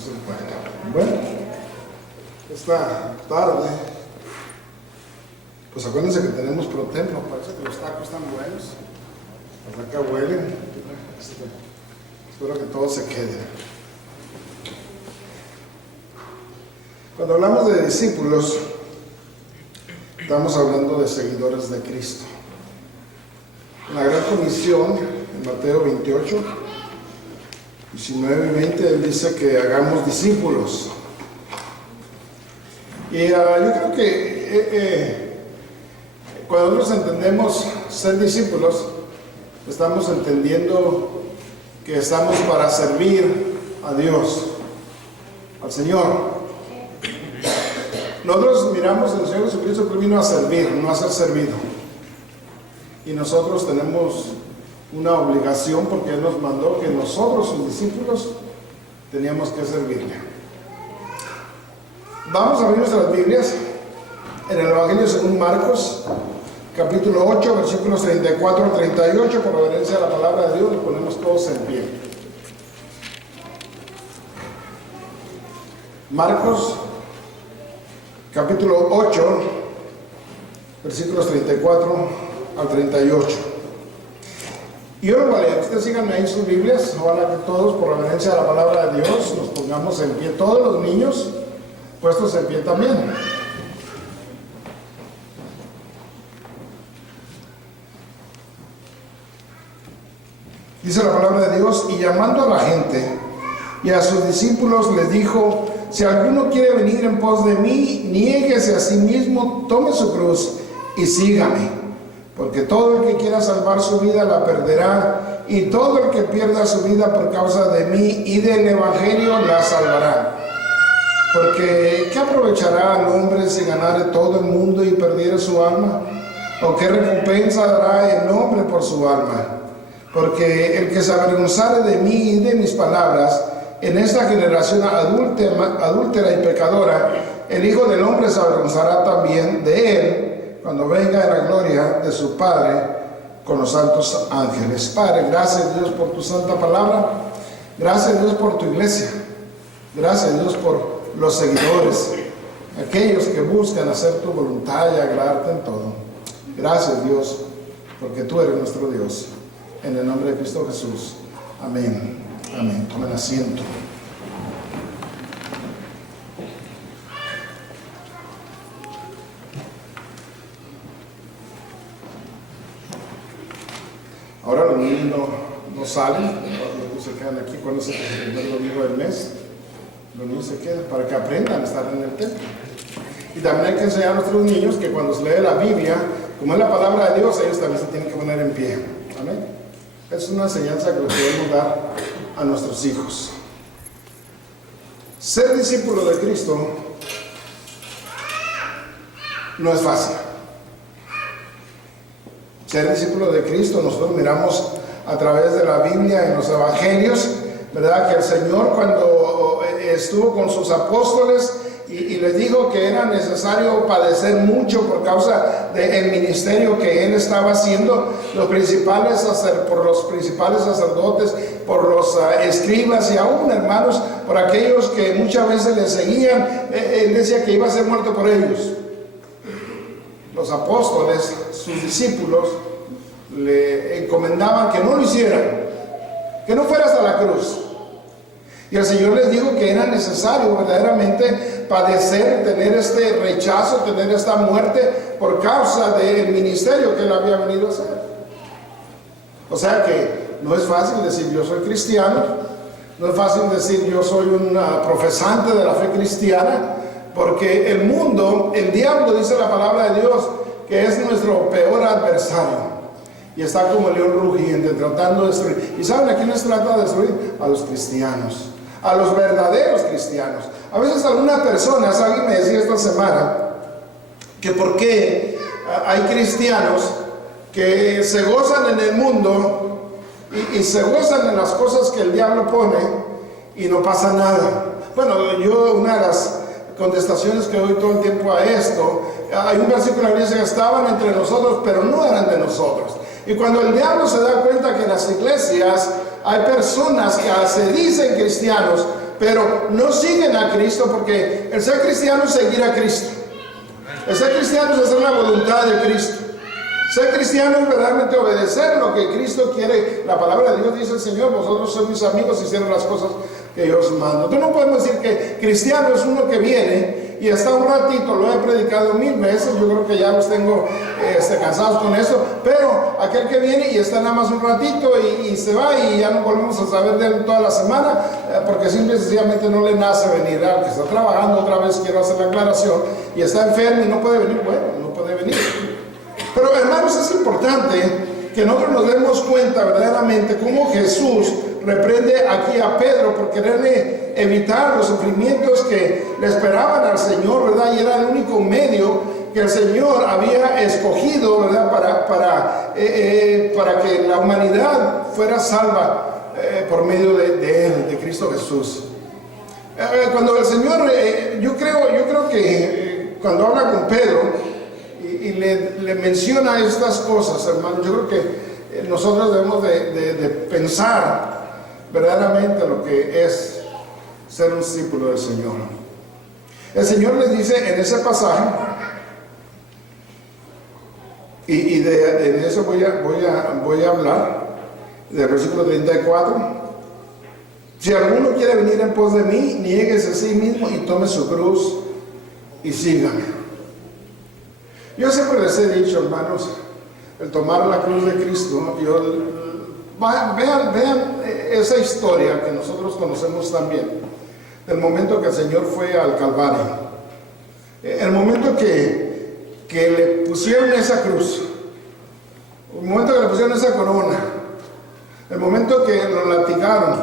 Eso es bueno. Bueno, esta tarde, pues acuérdense que tenemos ProTemplo. Parece que los tacos están buenos. Hasta acá huelen. Espero que todo se quede. Cuando hablamos de discípulos, estamos hablando de seguidores de Cristo. En la Gran Comisión, en Mateo 28, 19 y 20, Él dice que hagamos discípulos. Y yo creo que cuando nosotros entendemos ser discípulos, estamos entendiendo que estamos para servir a Dios, al Señor. Nosotros miramos al Señor Jesucristo que vino a servir, no a ser servido. Y nosotros tenemos una obligación porque Él nos mandó que nosotros, sus discípulos, teníamos que servirle. Vamos a abrir nuestras Biblias en el Evangelio según Marcos, capítulo 8, versículos 34 al 38, por reverencia a la palabra de Dios, nos ponemos todos en pie. Marcos, capítulo 8, versículos 34 al 38. Y yo lo voy a leer, ustedes síganme ahí en sus Biblias, ojalá que todos, por reverencia a la palabra de Dios, nos pongamos en pie, todos los niños puestos en pie también. Dice la palabra de Dios: y llamando a la gente y a sus discípulos les dijo: si alguno quiere venir en pos de mí, niéguese a sí mismo, tome su cruz y sígame. Porque todo el que quiera salvar su vida la perderá, y todo el que pierda su vida por causa de mí y del Evangelio la salvará. Porque ¿qué aprovechará al hombre si ganare todo el mundo y perdiere su alma? ¿O qué recompensa dará el hombre por su alma? Porque el que se avergonzare de mí y de mis palabras en esta generación adúltera y pecadora, el Hijo del Hombre se avergonzará también de él cuando venga en la gloria de su Padre con los santos ángeles. Padre, gracias Dios por tu santa palabra. Gracias Dios por tu iglesia. Gracias Dios por los seguidores, aquellos que buscan hacer tu voluntad y agradarte en todo. Gracias Dios, porque tú eres nuestro Dios. En el nombre de Cristo Jesús. Amén. Amén. Tomen asiento. Ahora los niños no salen, los niños se quedan aquí cuando es el primer domingo del mes. Los niños se quedan para que aprendan a estar en el templo. Y también hay que enseñar a nuestros niños que cuando se lee la Biblia, como es la palabra de Dios, ellos también se tienen que poner en pie. Amén. Es una enseñanza que le podemos dar a nuestros hijos. Ser discípulo de Cristo no es fácil. Ser discípulo de Cristo, nosotros miramos a través de la Biblia en los evangelios, ¿verdad? Que el Señor, cuando estuvo con sus apóstoles y les dijo que era necesario padecer mucho por causa del ministerio que Él estaba haciendo, por los principales sacerdotes, por los escribas y aún, hermanos, por aquellos que muchas veces le seguían, Él decía que iba a ser muerto por ellos. Los apóstoles, sus discípulos, le encomendaban que no lo hicieran, que no fuera hasta la cruz. Y el Señor les dijo que era necesario verdaderamente padecer, tener este rechazo, tener esta muerte por causa del ministerio que Él había venido a hacer. O sea que no es fácil decir yo soy cristiano, no es fácil decir yo soy un profesante de la fe cristiana, porque el mundo, el diablo, dice la palabra de Dios, que es nuestro peor adversario. Y está como el león rugiente tratando de destruir. ¿Y saben a quiénes trata de destruir? A los cristianos, a los verdaderos cristianos. A veces algunas personas, alguien me decía esta semana, que por qué hay cristianos que se gozan en el mundo y se gozan en las cosas que el diablo pone y no pasa nada. Bueno, yo una de las contestaciones que doy todo el tiempo a esto, hay un versículo que dice que estaban entre nosotros, pero no eran de nosotros. Y cuando el diablo se da cuenta que en las iglesias hay personas que se dicen cristianos, pero no siguen a Cristo, porque el ser cristiano es seguir a Cristo. El ser cristiano es hacer la voluntad de Cristo. Ser cristiano es verdaderamente obedecer lo que Cristo quiere. La palabra de Dios dice: el Señor, vosotros sois mis amigos y hicieron las cosas que yo os mando. Entonces no podemos decir que cristiano es uno que viene y está un ratito. Lo he predicado 1000 veces, yo creo que ya los tengo cansados con eso, pero aquel que viene y está nada más un ratito y se va y ya no volvemos a saber de él toda la semana, porque simple y sencillamente no le nace venir. Al que está trabajando, otra vez quiero hacer la aclaración, y está enfermo y no puede venir, bueno, no puede venir. Pero hermanos, es importante que nosotros nos demos cuenta verdaderamente cómo Jesús reprende aquí a Pedro por quererle evitar los sufrimientos que le esperaban al Señor, ¿verdad? Y era el único medio que el Señor había escogido, ¿verdad? Para que la humanidad fuera salva por medio de Él, de Cristo Jesús. Cuando el Señor, yo creo que cuando habla con Pedro y le menciona estas cosas, hermanos, yo creo que nosotros debemos de pensar verdaderamente lo que es ser un discípulo del Señor. El Señor les dice en ese pasaje, y de eso voy a hablar, del versículo 34. Si alguno quiere venir en pos de mí, niéguese a sí mismo y tome su cruz y sígame. Yo siempre les he dicho, hermanos, el tomar la cruz de Cristo, vean esa historia que nosotros conocemos también, del momento que el Señor fue al Calvario, el momento que le pusieron esa cruz, el momento que le pusieron esa corona, el momento que lo latigaron,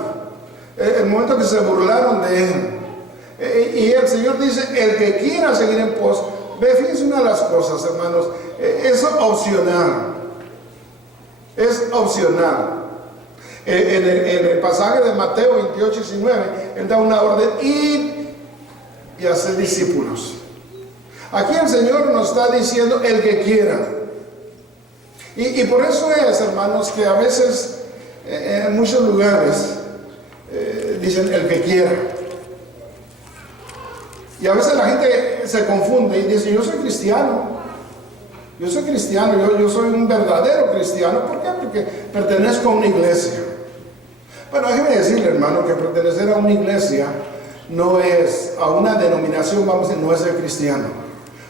el momento que se burlaron de él, y el Señor dice: el que quiera seguir en pos. Fíjense una de las cosas, hermanos, es opcional. Es opcional. En el pasaje de Mateo 28, 19, Él da una orden: id y hacer discípulos. Aquí el Señor nos está diciendo: el que quiera. Y por eso es, hermanos, que a veces en muchos lugares dicen: el que quiera. Y a veces la gente se confunde y dice: yo soy cristiano, yo soy un verdadero cristiano. ¿Por qué? Porque pertenezco a una iglesia. Bueno, déjeme decirle, hermano, que pertenecer a una iglesia no es, a una denominación, vamos a decir, no es ser cristiano.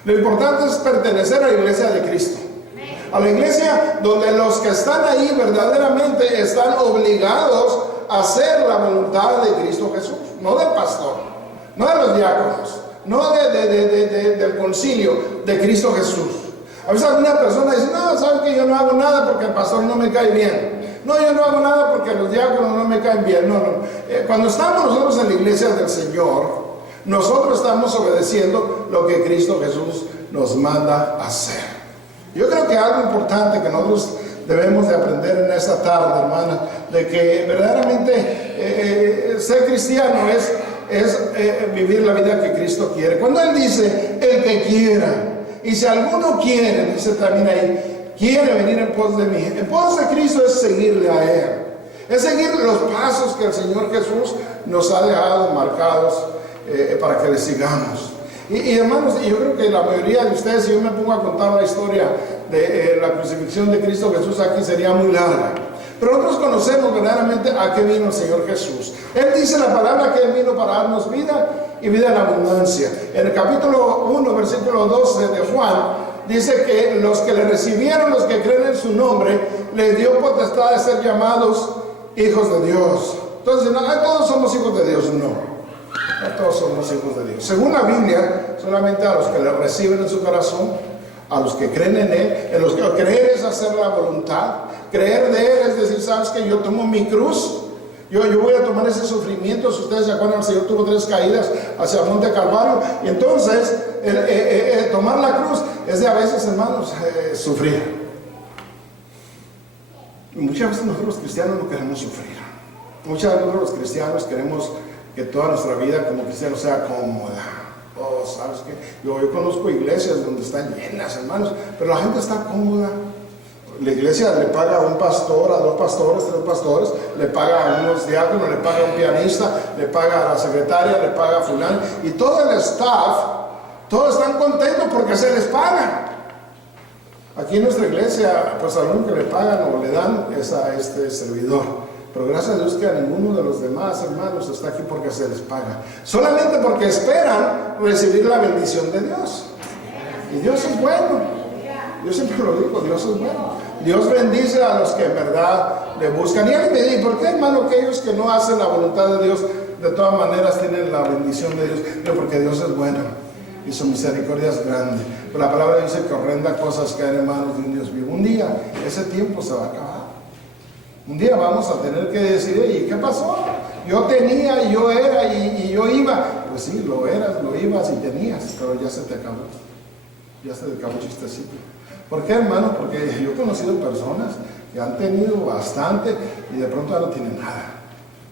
Lo importante es pertenecer a la iglesia de Cristo, a la iglesia donde los que están ahí verdaderamente están obligados a hacer la voluntad de Cristo Jesús, no del pastor, no de los diáconos, no del concilio, de Cristo Jesús. A veces alguna persona dice: no, ¿saben que yo no hago nada porque el pastor no me cae bien? No, yo no hago nada porque los diáconos no me caen bien. No. Cuando estamos nosotros en la iglesia del Señor, nosotros estamos obedeciendo lo que Cristo Jesús nos manda hacer. Yo creo que algo importante que nosotros debemos de aprender en esta tarde, hermana, de que verdaderamente ser cristiano es vivir la vida que Cristo quiere. Cuando Él dice: el que quiera, y si alguno quiere, dice también ahí, quiere venir en pos de mí. En pos de Cristo es seguirle a Él, es seguir los pasos que el Señor Jesús nos ha dejado marcados para que le sigamos. Y hermanos, yo creo que la mayoría de ustedes, si yo me pongo a contar la historia de la crucifixión de Cristo Jesús, aquí sería muy larga. Pero nosotros conocemos verdaderamente a qué vino el Señor Jesús. Él dice la palabra que Él vino para darnos vida y vida en abundancia. En el capítulo 1, versículo 12 de Juan, dice que los que le recibieron, los que creen en su nombre, les dio potestad de ser llamados hijos de Dios. Entonces, no todos somos hijos de Dios, no todos somos hijos de Dios. Según la Biblia, solamente a los que le reciben en su corazón, a los que creen en Él. En los que creer es hacer la voluntad. Creer de Él es decir: ¿sabes qué? Yo tomo mi cruz. Yo voy a tomar ese sufrimiento. Si ustedes se acuerdan, el Señor tuvo 3 caídas hacia el monte Calvario. Y entonces, tomar la cruz es de a veces, hermanos, sufrir. Y muchas veces nosotros los cristianos no queremos sufrir. Muchas veces nosotros los cristianos queremos que toda nuestra vida como cristianos sea cómoda. Oh, ¿sabes qué? Yo conozco iglesias donde están llenas, hermanos, pero la gente está cómoda. La iglesia le paga a un pastor, a 2 pastores, 3 pastores, le paga a unos diáconos, le paga a un pianista, le paga a la secretaria, le paga a fulano, y todo el staff, todos están contentos porque se les paga. Aquí en nuestra iglesia, pues al único que le pagan o le dan es a este servidor. Pero gracias a Dios que a ninguno de los demás hermanos está aquí porque se les paga. Solamente porque esperan recibir la bendición de Dios. Y Dios es bueno. Yo siempre lo digo, Dios es bueno. Dios bendice a los que en verdad le buscan. Y alguien me dice, ¿por qué, hermano, aquellos que no hacen la voluntad de Dios de todas maneras tienen la bendición de Dios? No, porque Dios es bueno y su misericordia es grande. Pero la palabra dice que horrendas cosas caen en manos de un Dios vivo. Un día ese tiempo se va a acabar. Un día vamos a tener que decir, ¿y qué pasó? Yo tenía, y yo era, y yo iba. Pues sí, lo eras, lo ibas y tenías, pero ya se te acabó. Ya se te acabó el chistecito. ¿Por qué, hermano? Porque yo he conocido personas que han tenido bastante y de pronto ya no tienen nada.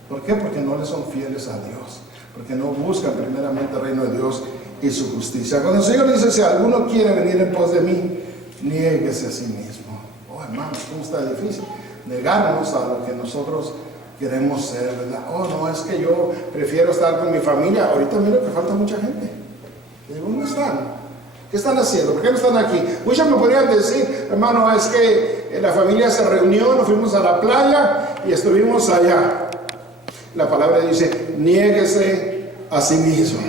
¿Por qué? Porque no le son fieles a Dios. Porque no buscan primeramente el reino de Dios y su justicia. Cuando el Señor dice, si alguno quiere venir en pos de mí, niéguese a sí mismo. Oh, hermanos, ¿cómo está difícil? Negarnos a lo que nosotros queremos ser, ¿verdad? Oh, no, es que yo prefiero estar con mi familia. Ahorita miro que falta mucha gente. ¿Dónde están? ¿Qué están haciendo? ¿Por qué no están aquí? Muchos me podrían decir, hermano, es que la familia se reunió, nos fuimos a la playa y estuvimos allá. La palabra dice, niéguese a sí mismo.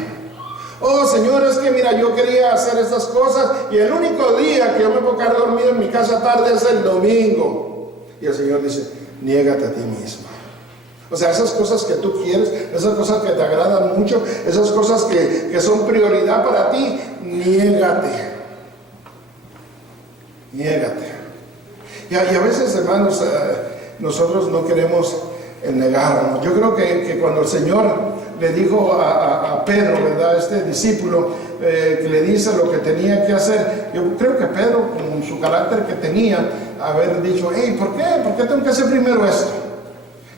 Oh, Señor, es que mira, yo quería hacer estas cosas y el único día que yo me puedo quedar dormido en mi casa tarde es el domingo. Y el Señor dice, niégate a ti mismo. O sea, esas cosas que tú quieres, esas cosas que te agradan mucho, esas cosas que son prioridad para ti, niégate. Niégate. Y a veces, hermanos, nosotros no queremos negarnos. Yo creo que cuando el Señor le dijo a Pedro, ¿verdad? Este discípulo, que le dice lo que tenía que hacer, yo creo que Pedro, con su carácter que tenía, haber dicho, hey, ¿por qué? ¿Por qué tengo que hacer primero esto?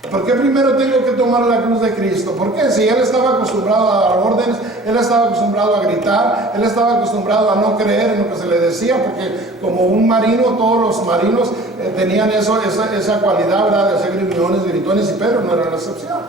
¿Por qué primero tengo que tomar la cruz de Cristo? ¿Por qué? Si él estaba acostumbrado a dar órdenes, él estaba acostumbrado a gritar, él estaba acostumbrado a no creer en lo que se le decía, porque como un marino, todos los marinos tenían esa cualidad, ¿verdad? De hacer gritones, y Pedro no era la excepción.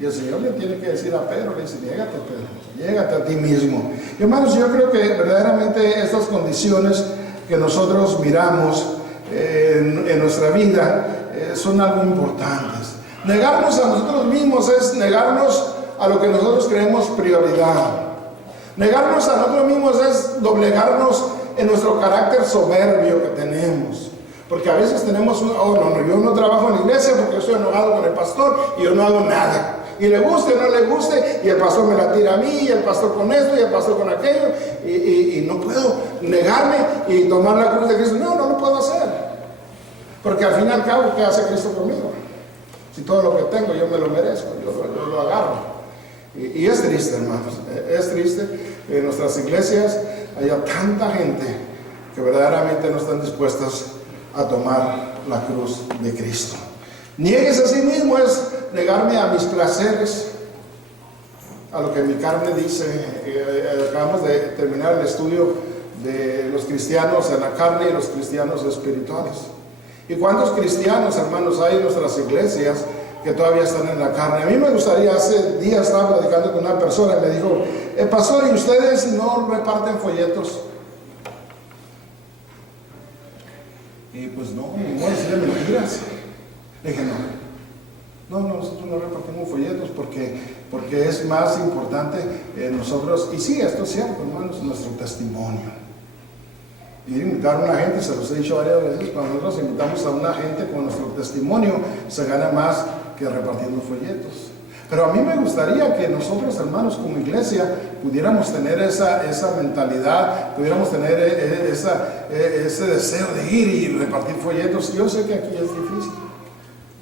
Y el Señor le tiene que decir a Pedro, le dice, llégate, Pedro, llégate a ti mismo. Y hermanos, yo creo que verdaderamente estas condiciones que nosotros miramos en nuestra vida son algo importantes. Negarnos a nosotros mismos es negarnos a lo que nosotros creemos prioridad. Negarnos a nosotros mismos es doblegarnos en nuestro carácter soberbio que tenemos. Porque a veces tenemos yo no trabajo en la iglesia porque yo estoy enojado con el pastor y yo no hago nada. Y le guste o no le guste, y el pastor me la tira a mí, y el pastor con esto, y el pastor con aquello, y no puedo negarme y tomar la cruz de Cristo. No lo puedo hacer. Porque al fin y al cabo, ¿qué hace Cristo conmigo? Si todo lo que tengo yo me lo merezco, yo lo agarro. Y es triste, hermanos, es triste que en nuestras iglesias haya tanta gente que verdaderamente no están dispuestas a tomar la cruz de Cristo. Niegues a sí mismo es negarme a mis placeres, a lo que mi carne dice. Acabamos de terminar el estudio de los cristianos en la carne y los cristianos espirituales. ¿Y cuántos cristianos, hermanos, hay en nuestras iglesias que todavía están en la carne? A mí me gustaría, hace días estaba platicando con una persona y me dijo, pastor, ¿y ustedes no reparten folletos? Y pues no voy a decirle mentiras. Le dije, no, nosotros no repartimos folletos porque es más importante nosotros, y sí, esto es cierto, hermanos, nuestro testimonio. Ir a invitar a una gente, se los he dicho varias veces, cuando nosotros invitamos a una gente con nuestro testimonio, se gana más que repartiendo folletos. Pero a mí me gustaría que nosotros, hermanos, como iglesia, pudiéramos tener esa mentalidad, pudiéramos tener ese deseo de ir y repartir folletos. Yo sé que aquí es difícil.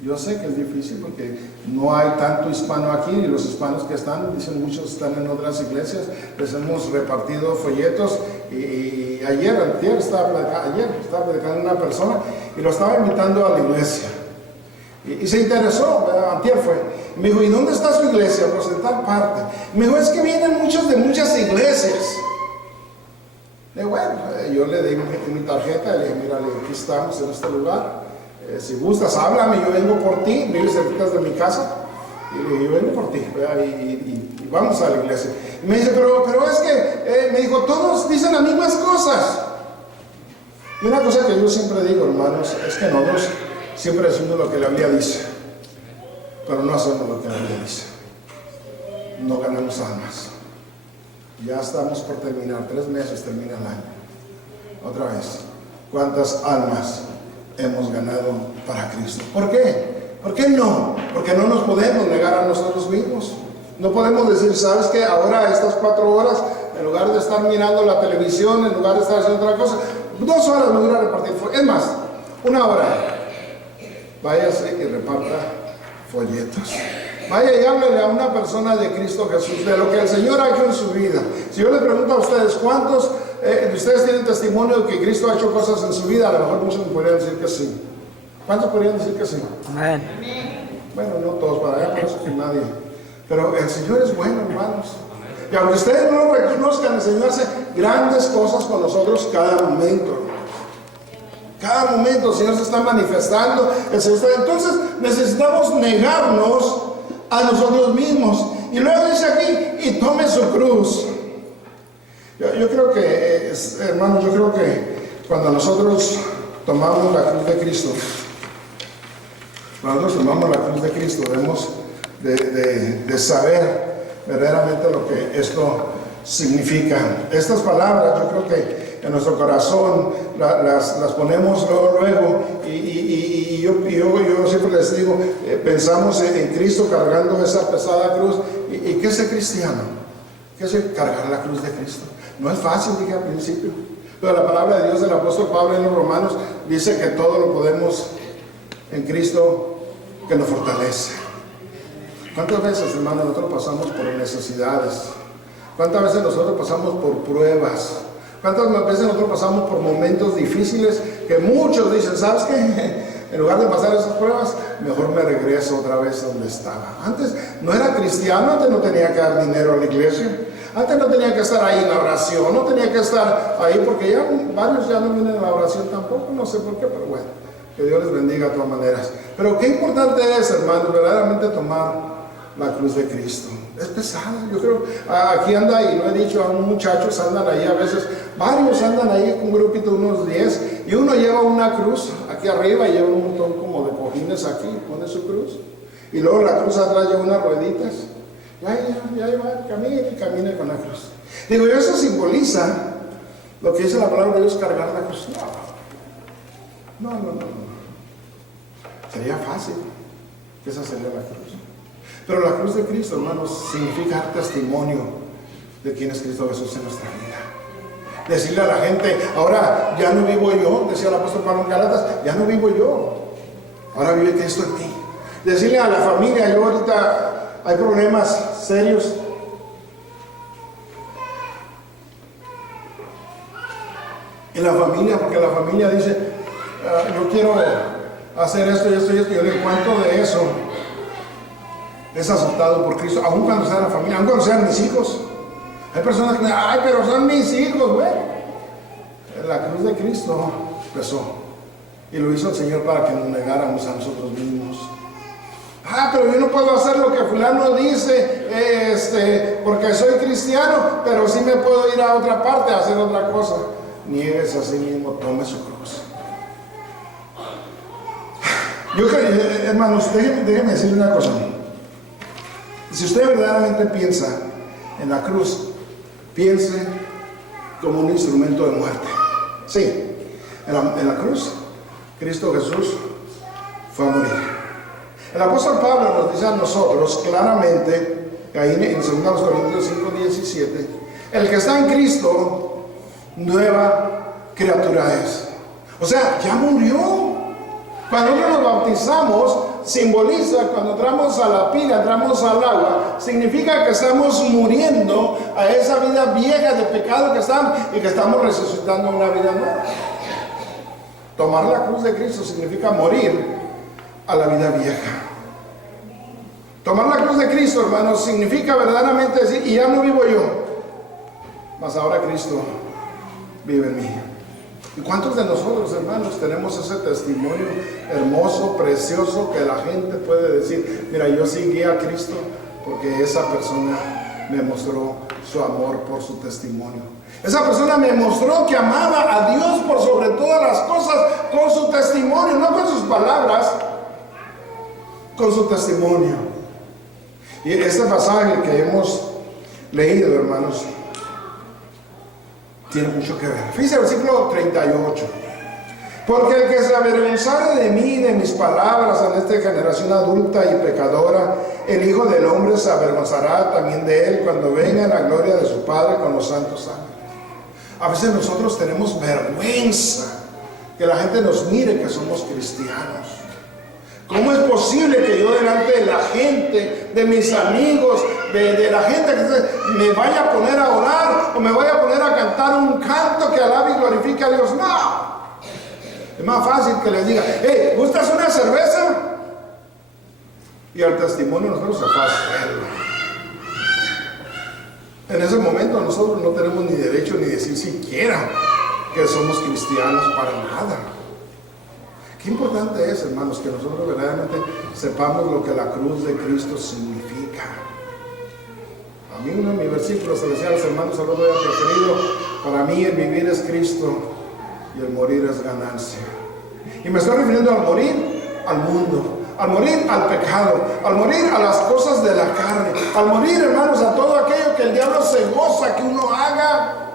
Yo sé que es difícil porque no hay tanto hispano aquí, y los hispanos que están, dicen muchos, están en otras iglesias. Les hemos repartido folletos y ayer estaba predicando una persona y lo estaba invitando a la iglesia. Y se interesó, antier fue. Me dijo, ¿y dónde está su iglesia? Pues en tal parte. Me dijo, es que vienen muchos de muchas iglesias. Bueno, yo le di mi tarjeta y le dije, mira, aquí estamos en este lugar. Si gustas, háblame, yo vengo por ti, vives cerca de mi casa. Y le dije, yo vengo por ti, y vamos a la iglesia. Y me dice, pero es que, me dijo, todos dicen las mismas cosas. Y una cosa que yo siempre digo, hermanos, es que nosotros siempre decimos lo que la Biblia dice, pero no hacemos lo que la Biblia dice. No ganamos almas. Ya estamos por terminar, 3 meses termina el año. Otra vez, ¿cuántas almas hemos ganado para Cristo? ¿Por qué? ¿Por qué no? Porque no nos podemos negar a nosotros mismos. No podemos decir, ¿sabes qué? Ahora estas 4 horas, en lugar de estar mirando la televisión, en lugar de estar haciendo otra cosa, 2 horas me voy a repartir. Es más, 1 hora. Váyase y reparta folletos. Vaya y háblele a una persona de Cristo Jesús, de lo que el Señor ha hecho en su vida. Si yo les pregunto a ustedes, ¿cuántos de ustedes tienen testimonio de que Cristo ha hecho cosas en su vida? A lo mejor muchos me podrían decir que sí. ¿Cuántos podrían decir que sí? Amén. Bueno, no todos, para allá por eso que nadie. Pero el Señor es bueno, hermanos. Y aunque ustedes no lo reconozcan, el Señor hace grandes cosas con nosotros cada momento. Cada momento el Señor se está manifestando. Entonces necesitamos negarnos a nosotros mismos. Y luego dice aquí, y tome su cruz. Yo creo que, hermanos, yo creo que cuando nosotros tomamos la cruz de Cristo, cuando nosotros tomamos la cruz de Cristo, debemos de saber verdaderamente lo que esto significa. Estas palabras, yo creo que en nuestro corazón las ponemos luego, y yo siempre les digo, pensamos en Cristo cargando esa pesada cruz. ¿Y qué es ser cristiano? ¿Qué es cargar la cruz de Cristo? No es fácil, dije al principio, pero la palabra de Dios del apóstol Pablo en los Romanos dice que todo lo podemos en Cristo que nos fortalece. ¿Cuántas veces, hermanos, nosotros pasamos por necesidades? ¿Cuántas veces nosotros pasamos por pruebas? ¿Cuántas veces nosotros pasamos por momentos difíciles que muchos dicen, ¿sabes qué? En lugar de pasar esas pruebas, mejor me regreso otra vez donde estaba. Antes no era cristiano, antes no tenía que dar dinero a la iglesia, antes no tenía que estar ahí en la oración, no tenía que estar ahí, porque ya varios ya no vienen a la oración tampoco, no sé por qué, pero bueno, que Dios les bendiga de todas maneras. Pero qué importante es, hermanos, verdaderamente tomar la cruz de Cristo. Es pesada, yo creo. Aquí anda, y lo he dicho, a muchachos andan ahí a veces, varios andan ahí, un grupito de unos 10, y uno lleva una cruz aquí arriba y lleva un montón como de cojines aquí, pone su cruz, y luego la cruz atrás lleva unas rueditas, y ahí va, camina con la cruz. Digo, eso simboliza lo que dice la palabra de Dios, cargar la cruz. No. Sería fácil que esa sería la cruz. Pero la cruz de Cristo, hermanos, significa dar testimonio de quién es Cristo Jesús en nuestra vida. Decirle a la gente, ahora ya no vivo yo, decía el apóstol Pablo en Gálatas, ya no vivo yo, ahora vive Cristo en ti. Decirle a la familia, yo ahorita hay problemas serios. En la familia, porque la familia dice, yo quiero hacer esto y esto y esto. Yo le digo, ¿cuánto de eso es aceptado por Cristo? Aún cuando sea la familia, aún cuando sean mis hijos. Hay personas que dicen, ay, pero son mis hijos, güey. La cruz de Cristo pesó. Y lo hizo el Señor para que nos negáramos a nosotros mismos. Pero yo no puedo hacer lo que fulano dice, porque soy cristiano, pero sí me puedo ir a otra parte a hacer otra cosa. Niéguese a sí mismo, tome su cruz. Hermanos, déjenme decirle una cosa. Si usted verdaderamente piensa en la cruz, piense como un instrumento de muerte. Sí, en la cruz, Cristo Jesús fue a morir. El apóstol Pablo nos dice a nosotros claramente, ahí en 2 Corintios 5:17, el que está en Cristo, nueva criatura es. O sea, ya murió. Cuando nosotros nos bautizamos, simboliza, cuando entramos a la pila, entramos al agua, significa que estamos muriendo a esa vida vieja de pecado que estamos, y que estamos resucitando una vida nueva. Tomar la cruz de Cristo significa morir a la vida vieja. Tomar la cruz de Cristo, hermanos, significa verdaderamente decir, y ya no vivo yo, mas ahora Cristo vive en mí. ¿Y cuántos de nosotros, hermanos, tenemos ese testimonio hermoso, precioso, que la gente puede decir, mira, yo seguí a Cristo porque esa persona me mostró su amor por su testimonio? Esa persona me mostró que amaba a Dios por sobre todas las cosas con su testimonio, no con sus palabras, con su testimonio. Y este pasaje que hemos leído, hermanos, tiene mucho que ver. Fíjense el versículo 38. Porque el que se avergonzare de mí y de mis palabras en esta generación adulta y pecadora, el Hijo del Hombre se avergonzará también de él cuando venga en la gloria de su Padre con los santos ángeles. A veces nosotros tenemos vergüenza que la gente nos mire que somos cristianos. ¿Cómo es posible que yo delante de la gente, de mis amigos, de la gente que me vaya a poner a orar o me vaya a poner a cantar un canto que alabe y glorifique a Dios? No. Es más fácil que les diga, hey, ¿gustas una cerveza? Y al testimonio nosotros se pasa. En ese momento nosotros no tenemos ni derecho ni decir siquiera que somos cristianos, para nada. Qué importante es, hermanos, que nosotros verdaderamente sepamos lo que la cruz de Cristo significa. A mí uno de mis versículos se les decía a los hermanos, se los doy a preferido, para mí el vivir es Cristo y el morir es ganancia. Y me estoy refiriendo al morir al mundo, al morir al pecado, al morir a las cosas de la carne, al morir, hermanos, a todo aquello que el diablo se goza que uno haga.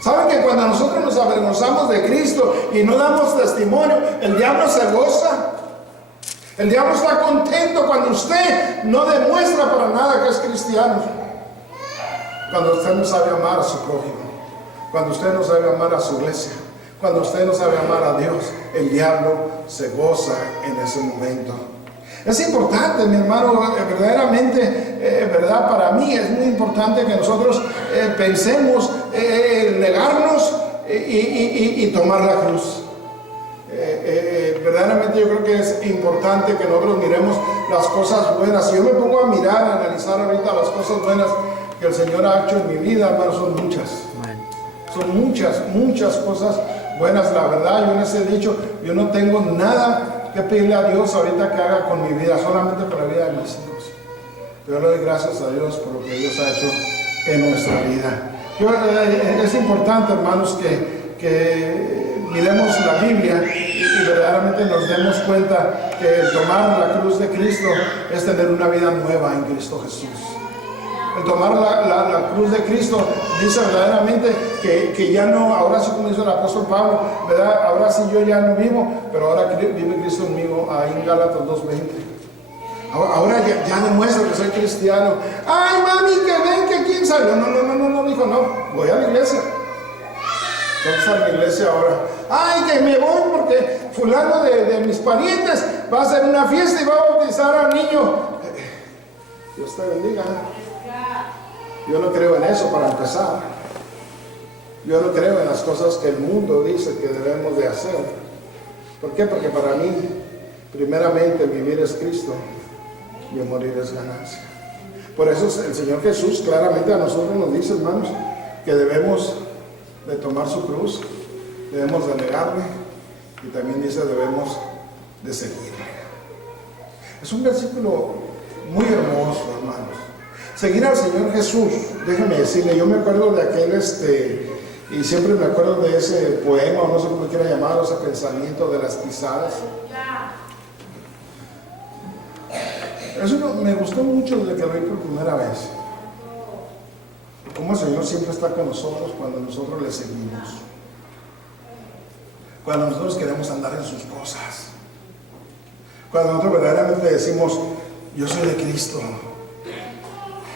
¿Saben que cuando nosotros nos avergonzamos de Cristo y no damos testimonio, el diablo se goza? El diablo está contento cuando usted no demuestra para nada que es cristiano. Cuando usted no sabe amar a su prójimo, cuando usted no sabe amar a su iglesia, cuando usted no sabe amar a Dios, el diablo se goza en ese momento. Es importante, mi hermano, verdaderamente, verdad, para mí es muy importante que nosotros pensemos negarnos y tomar la cruz. Verdaderamente yo creo que es importante que nosotros miremos las cosas buenas. Si yo me pongo a mirar, a analizar ahorita las cosas buenas que el Señor ha hecho en mi vida, hermano, son muchas. Son muchas cosas buenas. La verdad, yo les he dicho, yo no tengo nada que pedirle a Dios ahorita que haga con mi vida, solamente por la vida de mis hijos. Yo le doy gracias a Dios por lo que Dios ha hecho en nuestra vida. Es importante, hermanos, que miremos la Biblia y verdaderamente nos demos cuenta que el tomar la cruz de Cristo es tener una vida nueva en Cristo Jesús. El tomar la cruz de Cristo dice verdaderamente que ya no, ahora sí, como dice el apóstol Pablo, ¿verdad? Ahora sí yo ya no vivo, pero ahora vive Cristo conmigo, ahí en Gálatas 2:20. Ahora ya demuestro que soy cristiano. Ay, mami, que ven, que quién sabe. No, hijo, no, voy a la iglesia. Tengo que estar en la iglesia ahora. Ay, que me voy porque fulano de mis parientes va a hacer una fiesta y va a bautizar al niño. Dios te bendiga. Yo no creo en eso para empezar. Yo no creo en las cosas que el mundo dice que debemos de hacer. ¿Por qué? Porque para mí, primeramente, vivir es Cristo y el morir es ganancia. Por eso el Señor Jesús claramente a nosotros nos dice, hermanos, que debemos de tomar su cruz, debemos de negarle, y también dice debemos de seguirle. Es un versículo muy hermoso, hermanos. Seguir al Señor Jesús, déjenme decirle, yo me acuerdo de aquel, y siempre me acuerdo de ese poema, o no sé cómo quiera llamarlo, ese pensamiento de las pisadas. Eso me gustó mucho desde que lo vi por primera vez. Cómo el Señor siempre está con nosotros cuando nosotros le seguimos. Cuando nosotros queremos andar en sus cosas. Cuando nosotros verdaderamente decimos, yo soy de Cristo.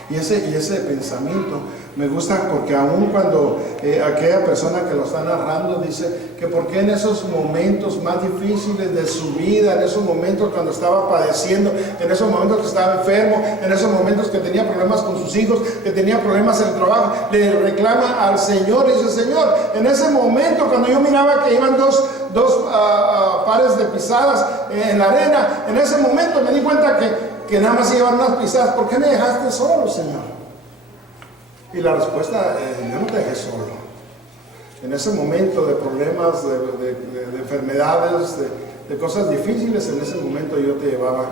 Y ese pensamiento me gusta porque aun cuando aquella persona que lo está narrando dice que por qué en esos momentos más difíciles de su vida, en esos momentos cuando estaba padeciendo, en esos momentos que estaba enfermo, en esos momentos que tenía problemas con sus hijos, que tenía problemas en el trabajo, le reclama al Señor y dice, Señor, en ese momento cuando yo miraba que iban dos pares de pisadas en la arena, en ese momento me di cuenta que nada más iban unas pisadas. ¿Por qué me dejaste solo, Señor? Y la respuesta, yo no te dejé solo. En ese momento de problemas, de enfermedades, de cosas difíciles, en ese momento yo te llevaba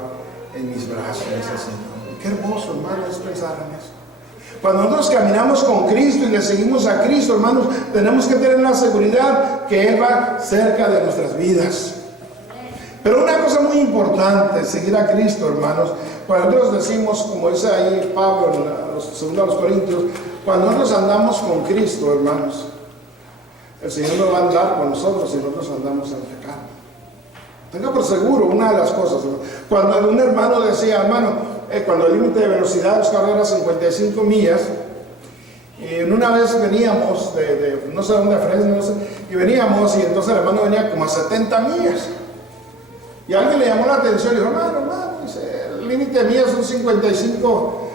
en mis brazos, Señor. Qué hermoso, hermano, es pensar en eso. Cuando nosotros caminamos con Cristo y le seguimos a Cristo, hermanos, tenemos que tener la seguridad que Él va cerca de nuestras vidas. Pero una cosa muy importante, seguir a Cristo, hermanos, cuando nosotros decimos, como dice ahí Pablo en segundo a los Corintios, cuando nosotros andamos con Cristo, hermanos, el Señor no va a andar con nosotros si nosotros andamos en pecado. Tenga por seguro una de las cosas, ¿no? Cuando un hermano decía, hermano, cuando el límite de velocidad de los carros era 55 millas, y en una vez veníamos de no sé dónde, Fresno, no sé, y veníamos, y entonces el hermano venía como a 70 millas. Y alguien le llamó la atención y dijo, hermano, dice, el límite de millas son 55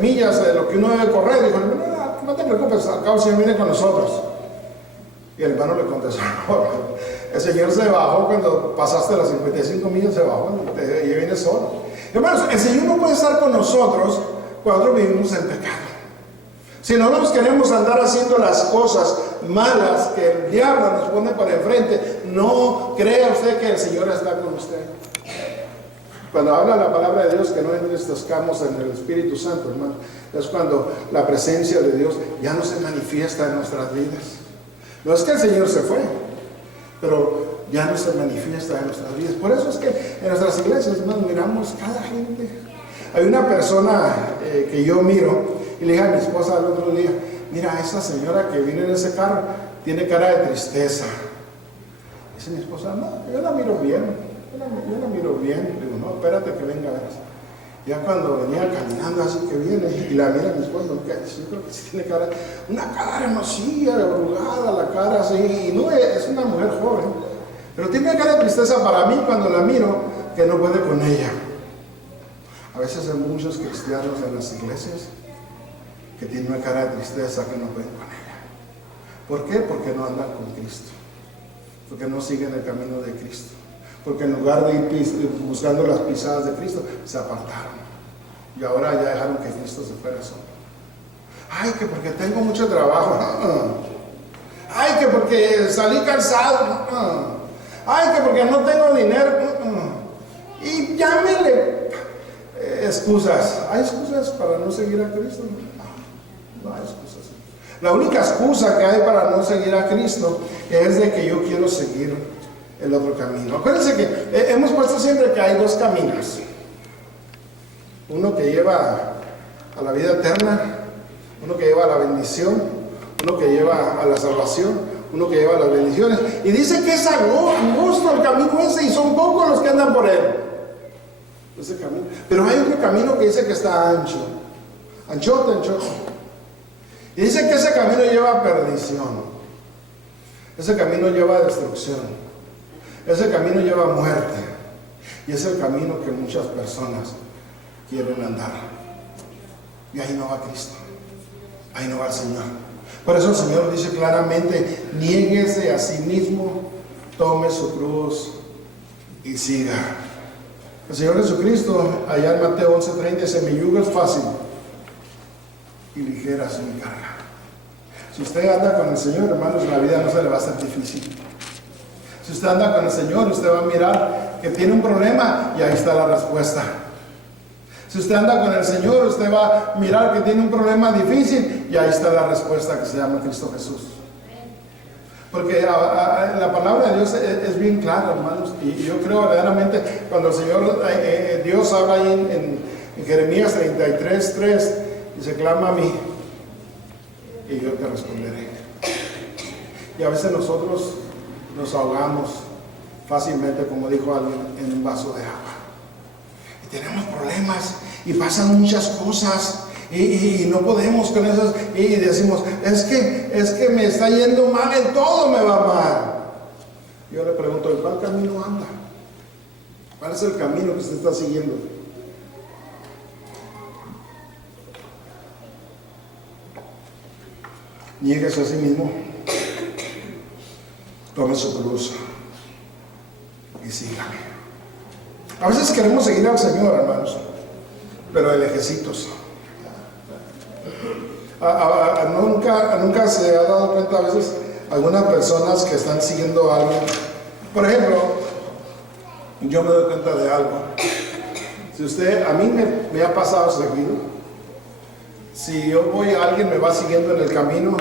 millas de lo que uno debe correr. Dijo, no te preocupes, al cabo el Señor viene con nosotros. Y el hermano le contestó, el Señor se bajó cuando pasaste las 55 millas, se bajó y viene solo. Hermanos, el Señor no puede estar con nosotros cuando vivimos en pecado. Si nosotros queremos andar haciendo las cosas malas que el diablo nos pone por enfrente, no crea usted que el Señor está con usted. Cuando habla la palabra de Dios que no entristezcamos en el Espíritu Santo, hermano, es cuando la presencia de Dios ya no se manifiesta en nuestras vidas. No es que el Señor se fue, pero ya no se manifiesta en nuestras vidas. Por eso es que en nuestras iglesias, hermano, miramos cada gente. Hay una persona que yo miro y le dije a mi esposa el otro día, mira, esa señora que viene en ese carro tiene cara de tristeza. Dice mi esposa, no, yo la miro bien, yo la miro bien. Le digo, no, espérate que venga a ver. Ya cuando venía caminando así que viene y la mira mi esposa, yo creo que sí tiene cara, una cara hermosilla, arrugada la cara así, y no es una mujer joven, pero tiene cara de tristeza para mí cuando la miro, que no puede con ella. A veces hay muchos cristianos en las iglesias que tienen una cara de tristeza que no pueden con ella. ¿Por qué? Porque no andan con Cristo, porque no siguen el camino de Cristo. Porque en lugar de ir buscando las pisadas de Cristo, se apartaron. Y ahora ya dejaron que Cristo se fuera solo. Ay, que porque tengo mucho trabajo. Ay, que porque salí cansado. Ay, que porque no tengo dinero. Y llámele excusas. ¿Hay excusas para no seguir a Cristo? No hay excusas. La única excusa que hay para no seguir a Cristo es de que yo quiero seguir el otro camino. Acuérdense que hemos puesto siempre que hay dos caminos. Uno que lleva a la vida eterna, uno que lleva a la bendición, uno que lleva a la salvación, uno que lleva a las bendiciones. Y dice que es angosto el camino ese y son pocos los que andan por él. Ese camino. Pero hay otro camino que dice que está ancho. Anchote. Y dice que ese camino lleva a perdición. Ese camino lleva a destrucción. Ese camino lleva a muerte. Y es el camino que muchas personas quieren andar. Y ahí no va Cristo. Ahí no va el Señor. Por eso el Señor dice claramente, niéguese a sí mismo, tome su cruz y siga. El Señor Jesucristo, allá en Mateo 11:30, dice, mi yugo es fácil y ligera es mi carga. Si usted anda con el Señor, hermanos, la vida no se le va a hacer difícil. Si usted anda con el Señor, usted va a mirar que tiene un problema y ahí está la respuesta. Si usted anda con el Señor, usted va a mirar que tiene un problema difícil y ahí está la respuesta que se llama Cristo Jesús. Porque la palabra de Dios es bien clara, hermanos, y yo creo verdaderamente cuando el Señor, Dios habla ahí en Jeremías 33:3, dice, clama a mí y yo te responderé. Y a veces nosotros nos ahogamos fácilmente, como dijo alguien, en un vaso de agua. Y tenemos problemas y pasan muchas cosas y no podemos con esas y decimos, es que me está yendo mal, en todo me va mal. Yo le pregunto, ¿en cuál camino anda? ¿Cuál es el camino que usted está siguiendo? Niéguese a sí mismo, tome su cruz y sígame. A veces queremos seguir al Señor, hermanos, pero de lejecitos. Nunca se ha dado cuenta a veces algunas personas que están siguiendo a alguien. Por ejemplo, yo me doy cuenta de algo. Si a mí me ha pasado seguido, si yo voy, alguien me va siguiendo en el camino,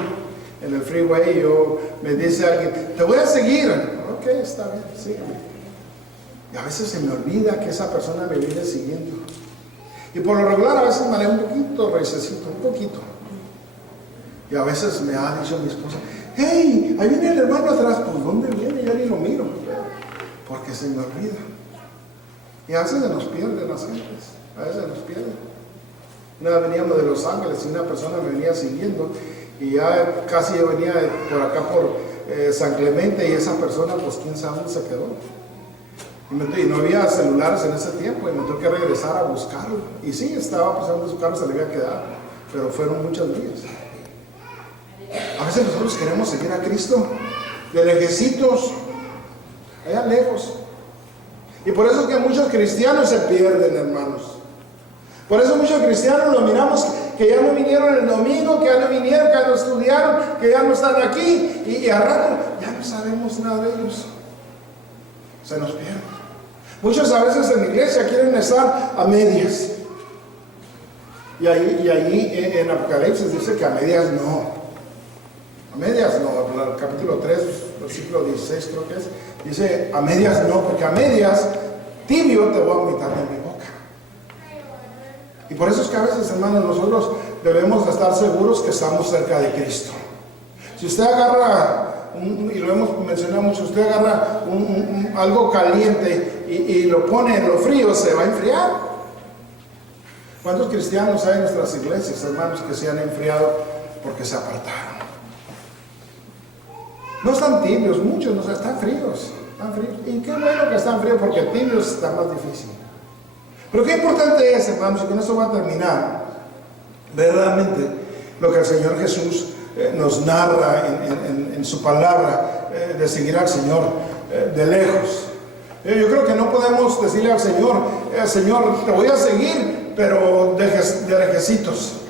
en el freeway, me dice alguien, te voy a seguir. Ok, está bien, sígueme. Y a veces se me olvida que esa persona me viene siguiendo. Y por lo regular a veces me haré un poquito recesito, un poquito. Y a veces me ha dicho mi esposa, hey, ahí viene el hermano atrás. Pues ¿dónde viene? Yo ni lo miro, porque se me olvida. Y a veces se nos pierden las gentes, a veces se nos pierden. Una vez veníamos de Los Ángeles y una persona me venía siguiendo y ya casi yo venía por acá por San Clemente, y esa persona pues quién sabe dónde se quedó. Y no había celulares en ese tiempo y me tuve que regresar a buscarlo. Y sí, estaba pasando su carro, se le había quedado, pero fueron muchos días. A veces nosotros queremos seguir a Cristo de lejecitos, allá lejos. Y por eso es que muchos cristianos se pierden, hermanos. Por eso muchos cristianos los miramos que ya no vinieron el domingo, que ya no vinieron, que ya no estudiaron, que ya no están aquí, y a rato ya no sabemos nada de ellos. Se nos pierde. Muchos a veces en la iglesia quieren estar a medias. Y ahí en Apocalipsis dice que a medias no. A medias no, en el capítulo 3, versículo 16 creo que es, dice a medias no, porque a medias tibio te voy a vomitar de mi boca. Y por eso es que a veces, hermanos, nosotros debemos estar seguros que estamos cerca de Cristo. Si usted agarra, y lo hemos mencionado mucho, usted agarra algo caliente y lo pone en lo frío, se va a enfriar. ¿Cuántos cristianos hay en nuestras iglesias, hermanos, que se han enfriado porque se apartaron? No están tibios, muchos, no, están fríos, están fríos. Y qué bueno que están fríos, porque tibios está más difícil. Pero qué importante es, hermanos, y con esto va a terminar, verdaderamente, lo que el Señor Jesús nos narra en su palabra, de seguir al Señor de lejos. Yo creo que no podemos decirle al Señor, Señor, te voy a seguir, pero de lejecitos.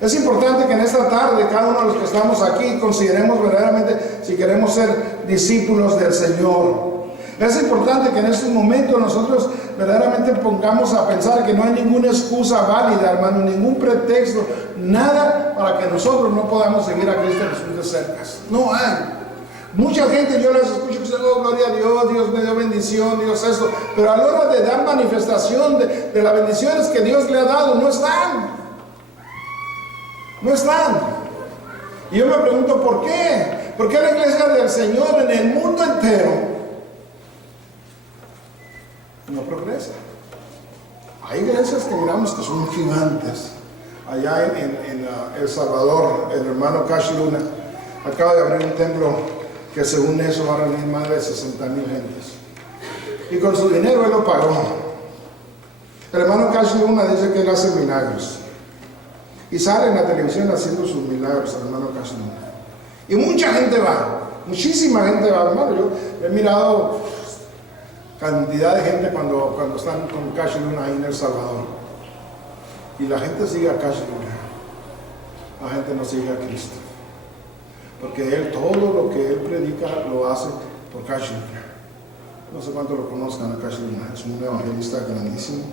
Es importante que en esta tarde, cada uno de los que estamos aquí, consideremos verdaderamente si queremos ser discípulos del Señor. Es importante que en estos momentos nosotros verdaderamente pongamos a pensar que no hay ninguna excusa válida, hermano, ningún pretexto, nada para que nosotros no podamos seguir a Cristo Jesús de cerca. No hay. Mucha gente, yo les escucho que dicen, oh, gloria a Dios, Dios me dio bendición, Dios esto, pero a la hora de dar manifestación de las bendiciones que Dios le ha dado, no están. No están. Y yo me pregunto, ¿por qué? ¿Por qué la iglesia del Señor en el mundo entero no progresa? Hay iglesias que miramos que son gigantes. Allá en El Salvador, el hermano Cash Luna acaba de abrir un templo que según eso va a reunir más de 60,000 gentes. Y con su dinero él lo pagó. El hermano Cash Luna dice que él hace milagros. Y sale en la televisión haciendo sus milagros, el hermano Cash Luna. Y mucha gente va, muchísima gente va, hermano. Yo he mirado cantidad de gente cuando están con Cash Luna ahí en El Salvador. Y la gente sigue a Cash Luna. La gente no sigue a Cristo. Porque él, todo lo que él predica, lo hace por Cash Luna. No sé cuánto lo conozcan a Cash Luna. Es un evangelista grandísimo,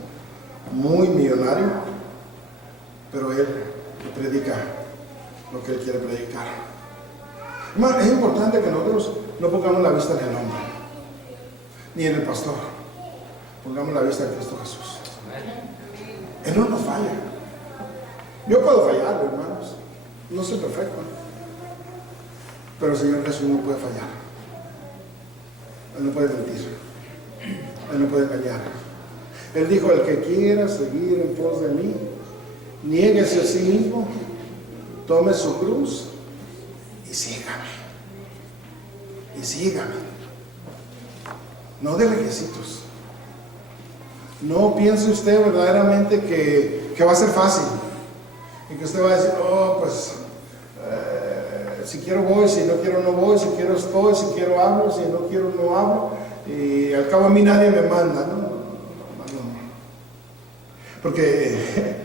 muy millonario. Pero él predica lo que él quiere predicar. Hermano, es importante que nosotros no pongamos la vista en el hombre, ni en el pastor. Pongamos la vista en Cristo Jesús. Él no nos falla. Yo puedo fallar, hermanos. No soy perfecto. Pero el Señor Jesús no puede fallar. Él no puede mentir. Él no puede engañar. Él dijo, el que quiera seguir en pos de mí, niéguese a sí mismo, tome su cruz y sígame. Y sígame. No de lejecitos. No piense usted verdaderamente que va a ser fácil. Y que usted va a decir, oh, pues, si quiero voy, si no quiero no voy, si quiero estoy, si quiero hablo, si no quiero no hablo. Y al cabo a mí nadie me manda, ¿no? Porque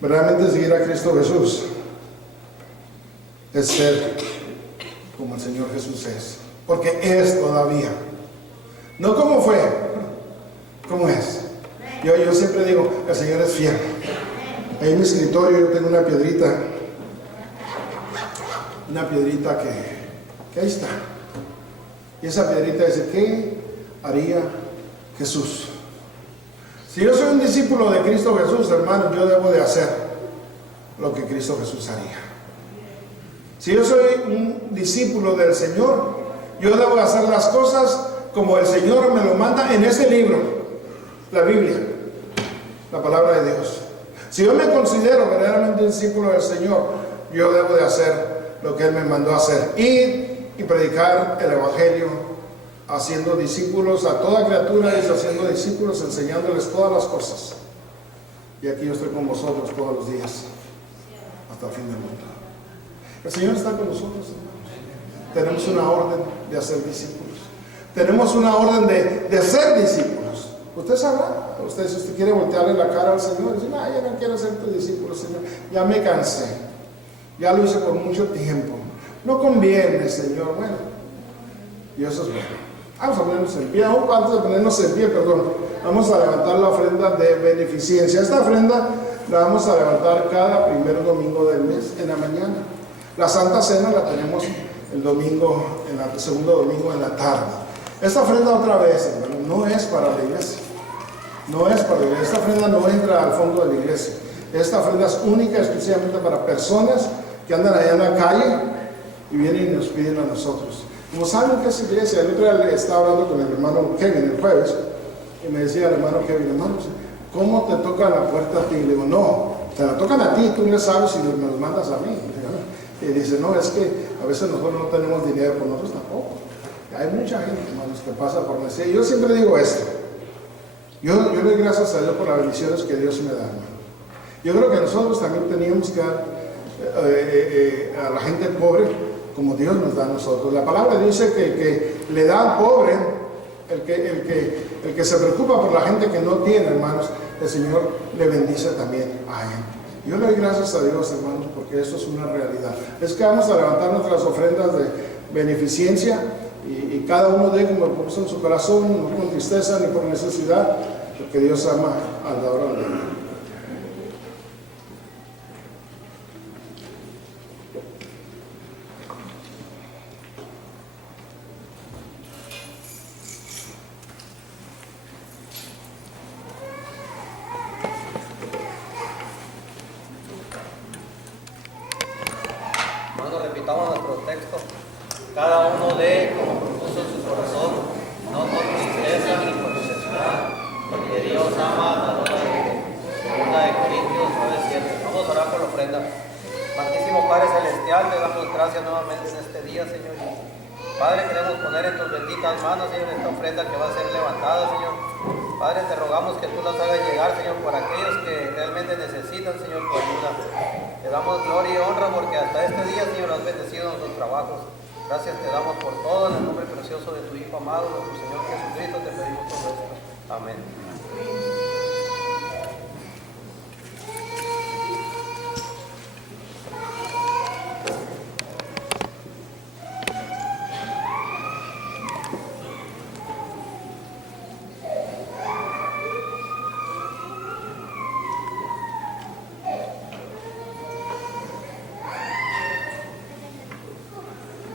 verdaderamente seguir a Cristo Jesús es ser como el Señor Jesús es, porque es todavía. No como fue, como es. Yo siempre digo, el Señor es fiel. Ahí en mi escritorio yo tengo una piedrita que ahí está. Y esa piedrita dice, ¿qué haría Jesús? Si yo soy un discípulo de Cristo Jesús, hermano, yo debo de hacer lo que Cristo Jesús haría. Si yo soy un discípulo del Señor, yo debo de hacer las cosas como el Señor me lo manda en este libro, la Biblia, la palabra de Dios. Si yo me considero verdaderamente un discípulo del Señor, yo debo de hacer lo que Él me mandó a hacer, ir y predicar el Evangelio, haciendo discípulos a toda criatura, y haciendo discípulos, enseñándoles todas las cosas. Y aquí yo estoy con vosotros todos los días, hasta el fin del mundo. El Señor está con nosotros, hermanos. Tenemos una orden de hacer discípulos. Tenemos una orden de ser discípulos. Usted sabrá, si usted quiere voltearle la cara al Señor y decir, yo no quiero ser tu discípulo, Señor. Ya me cansé. Ya lo hice por mucho tiempo. No conviene, Señor. Bueno, y eso es bueno. Vamos a ponernos en pie. Aún antes de ponernos en pie, vamos a levantar la ofrenda de beneficencia. Esta ofrenda la vamos a levantar cada primer domingo del mes, en la mañana. La Santa Cena la tenemos el domingo, el segundo domingo en la tarde. Esta ofrenda, otra vez, hermano, no es para la iglesia. No es para la iglesia. Esta ofrenda no entra al fondo de la iglesia. Esta ofrenda es única, exclusivamente para personas que andan allá en la calle y vienen y nos piden a nosotros. Como saben que es iglesia, el otro día estaba hablando con el hermano Kevin el jueves y me decía el hermano Kevin, hermano, ¿cómo te toca la puerta a ti? Y le digo, no, te la tocan a ti, tú no sabes si me los mandas a mí. Y dice, no, es que a veces nosotros no tenemos dinero, por nosotros tampoco. Hay mucha gente, hermanos, que pasa por necesidad. Yo siempre digo esto, yo doy gracias a Dios por las bendiciones que Dios me da, hermano. Yo creo que nosotros también teníamos que dar a la gente pobre como Dios nos da a nosotros. La palabra dice que el que le da al pobre, el que se preocupa por la gente que no tiene, hermanos, el Señor le bendice también a él. Yo le doy gracias a Dios, hermanos, porque eso es una realidad. Es que vamos a levantar nuestras ofrendas de beneficencia y cada uno de como puso en su corazón, no con tristeza ni por necesidad, porque Dios ama al dador de él. Repitamos nuestro texto. Cada uno de como propuso en su corazón, no con tristeza ni por necesidad, porque Dios ama a la Segunda de Corintios 9:7. Vamos a orar por la ofrenda. Santísimo Padre Celestial, te damos gracias nuevamente en este día, Señor. Padre, queremos poner en tus benditas manos, Señor, esta ofrenda que va a ser levantada, Señor. Padre, te rogamos que tú las hagas llegar, Señor, por aquellos que realmente necesitan, Señor, tu ayuda. Te damos gloria y honra porque hasta este día, Señor, has bendecido nuestros trabajos. Gracias te damos por todo en el nombre precioso de tu Hijo amado, nuestro Señor Jesucristo, te pedimos todo esto. Amén.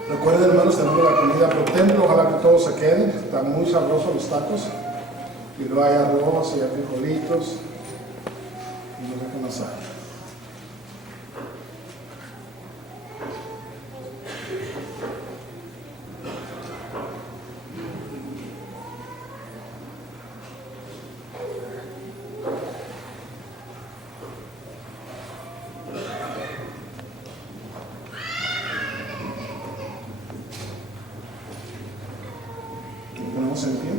Recuerden, hermanos, tenemos la comida por templo, ojalá que todos se queden, están muy sabrosos los tacos, y luego hay arroz y hay frijolitos, y no sé qué más hay. En pie.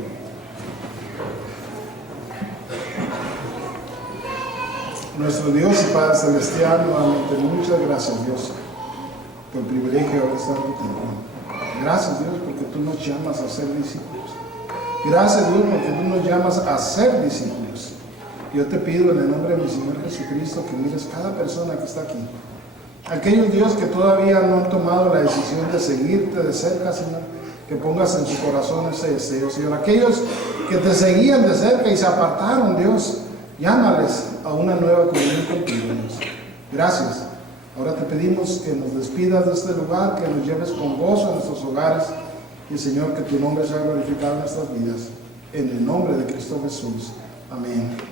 Nuestro Dios y Padre Celestial, nuevamente muchas gracias, Dios, por el privilegio de estar en tu templo. Gracias, Dios, porque tú nos llamas a ser discípulos. Gracias, Dios, porque tú nos llamas a ser discípulos. Yo te pido en el nombre de mi Señor Jesucristo que mires cada persona que está aquí, Aquellos, Dios, que todavía no han tomado la decisión de seguirte de cerca, Señor, que pongas en su corazón ese deseo, Señor. Aquellos que te seguían de cerca y se apartaron, Dios, llámales a una nueva comunión contigo, Dios. Gracias. Ahora te pedimos que nos despidas de este lugar, que nos lleves con gozo a nuestros hogares y, Señor, que tu nombre sea glorificado en nuestras vidas. En el nombre de Cristo Jesús. Amén.